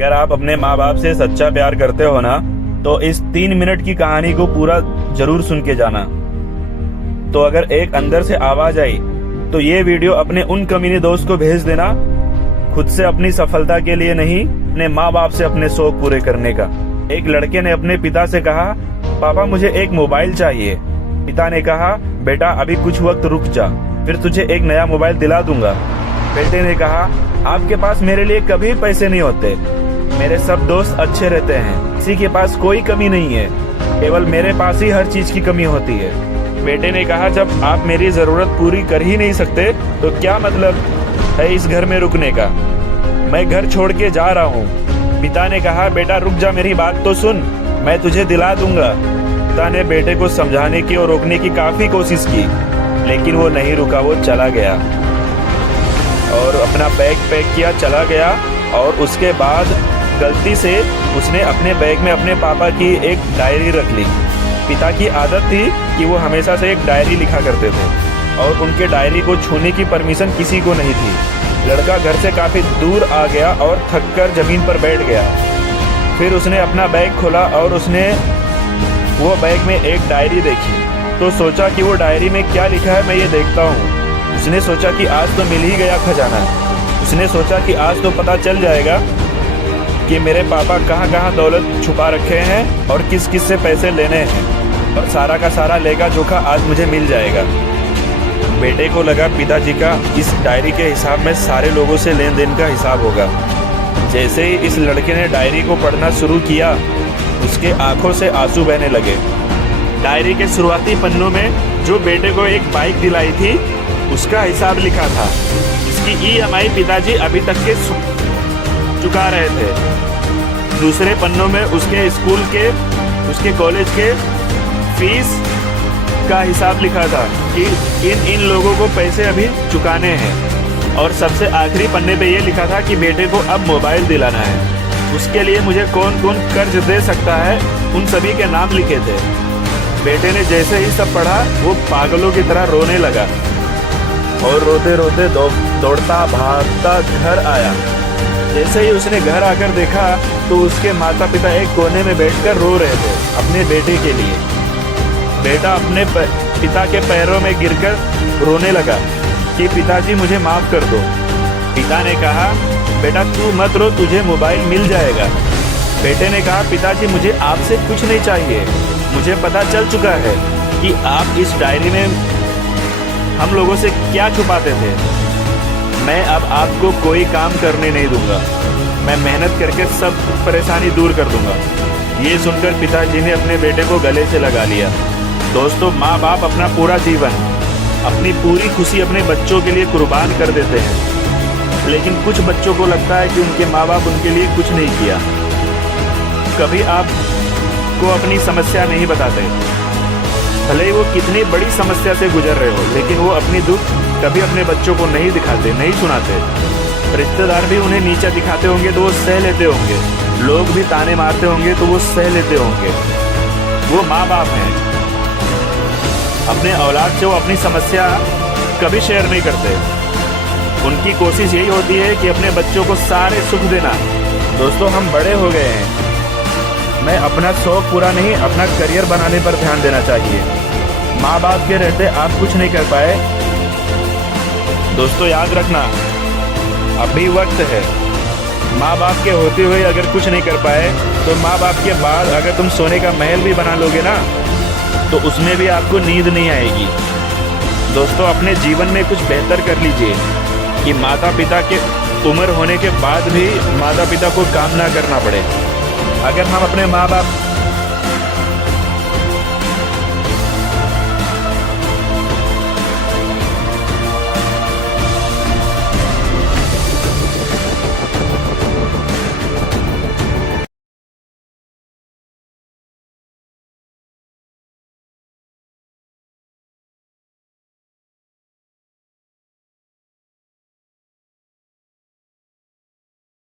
अगर आप अपने माँ बाप से सच्चा प्यार करते हो ना, तो इस 3 मिनट की कहानी को पूरा जरूर सुन के जाना। तो अगर एक अंदर से आवाज आई तो ये वीडियो अपने उन कमीने दोस्त को भेज देना, खुद से अपनी सफलता के लिए नहीं, अपने माँ बाप से अपने शौक पूरे करने का। एक लड़के ने अपने पिता से कहा, पापा मुझे एक मोबाइल चाहिए। पिता ने कहा, बेटा अभी कुछ वक्त रुक जा, फिर तुझे एक नया मोबाइल दिला दूंगा। बेटे ने कहा, आपके पास मेरे लिए कभी पैसे नहीं होते, मेरे सब दोस्त अच्छे रहते हैं, किसी के पास कोई कमी नहीं है, केवल मेरे पास ही हर चीज की कमी होती है। बेटे ने कहा, जब आप मेरी जरूरत पूरी कर ही नहीं सकते तो क्या मतलब है इस घर में रुकने का, मैं घर छोड़ के जा रहा हूँ। पिता ने कहा, बेटा रुक जा, मेरी बात तो सुन, मैं तुझे दिला दूंगा। पिता ने बेटे को समझाने की और रोकने की काफी कोशिश की, लेकिन वो नहीं रुका, वो चला गया और अपना बैग पैक किया, चला गया। और उसके बाद गलती से उसने अपने बैग में अपने पापा की एक डायरी रख ली। पिता की आदत थी कि वो हमेशा से एक डायरी लिखा करते थे और उनके डायरी को छूने की परमिशन किसी को नहीं थी। लड़का घर से काफ़ी दूर आ गया और थककर ज़मीन पर बैठ गया। फिर उसने अपना बैग खोला और उसने वो बैग में एक डायरी देखी, तो सोचा कि वो डायरी में क्या लिखा है मैं ये देखता हूँ। उसने सोचा कि आज तो मिल ही गया खजाना। उसने सोचा कि आज तो पता चल जाएगा कि मेरे पापा कहाँ कहाँ दौलत छुपा रखे हैं और किस किस से पैसे लेने हैं, और सारा का सारा लेखा जोखा आज मुझे मिल जाएगा। बेटे को लगा पिताजी का इस डायरी के हिसाब में सारे लोगों से लेन देन का हिसाब होगा। जैसे ही इस लड़के ने डायरी को पढ़ना शुरू किया, उसके आंखों से आंसू बहने लगे। डायरी के शुरुआती पन्नों में जो बेटे को एक बाइक दिलाई थी उसका हिसाब लिखा था। इसकी EMI पिताजी अभी तक के चुका रहे थे। दूसरे पन्नों में उसके स्कूल के, उसके कॉलेज के फीस का हिसाब लिखा था कि इन लोगों को पैसे अभी चुकाने हैं। और सबसे आखिरी पन्ने पे ये लिखा था कि बेटे को अब मोबाइल दिलाना है, उसके लिए मुझे कौन कौन कर्ज दे सकता है, उन सभी के नाम लिखे थे। बेटे ने जैसे ही सब पढ़ा वो पागलों की तरह रोने लगा और रोते रोते दौड़ता भागता घर आया। जैसे ही उसने घर आकर देखा तो उसके माता पिता एक कोने में बैठकर रो रहे थे अपने बेटे के लिए। बेटा अपने पिता के पैरों में गिरकर रोने लगा कि पिताजी मुझे माफ़ कर दो। पिता ने कहा, बेटा तू मत रो, तुझे मोबाइल मिल जाएगा। बेटे ने कहा, पिताजी मुझे आपसे कुछ नहीं चाहिए, मुझे पता चल चुका है कि आप इस डायरी में हम लोगों से क्या छुपाते थे। मैं अब आपको कोई काम करने नहीं दूंगा, मैं मेहनत करके सब परेशानी दूर कर दूंगा। ये सुनकर पिताजी ने अपने बेटे को गले से लगा लिया। दोस्तों, माँ बाप अपना पूरा जीवन, अपनी पूरी खुशी अपने बच्चों के लिए कुर्बान कर देते हैं, लेकिन कुछ बच्चों को लगता है कि उनके माँ बाप उनके लिए कुछ नहीं किया। कभी आपको अपनी समस्या नहीं बताते, भले ही वो कितनी बड़ी समस्या से गुजर रहे हो, लेकिन वो अपनी दुख कभी अपने बच्चों को नहीं दिखाते, नहीं सुनाते। रिश्तेदार भी उन्हें नीचा दिखाते होंगे तो वो सह लेते होंगे, लोग भी ताने मारते होंगे तो वो सह लेते होंगे। वो माँ बाप हैं, अपने औलाद से वो अपनी समस्या कभी शेयर नहीं करते। उनकी कोशिश यही होती है कि अपने बच्चों को सारे सुख देना। दोस्तों, हम बड़े हो गए हैं, मैं अपना शौक पूरा नहीं, अपना करियर बनाने पर ध्यान देना चाहिए। माँ बाप के रहते आप कुछ नहीं कर पाए। दोस्तों याद रखना, अभी वक्त है। माँ बाप के होते हुए अगर कुछ नहीं कर पाए तो माँ बाप के बाद अगर तुम सोने का महल भी बना लोगे ना, तो उसमें भी आपको नींद नहीं आएगी। दोस्तों, अपने जीवन में कुछ बेहतर कर लीजिए कि माता पिता के उम्र होने के बाद भी माता पिता को काम ना करना पड़े। अगर हम अपने माँ बाप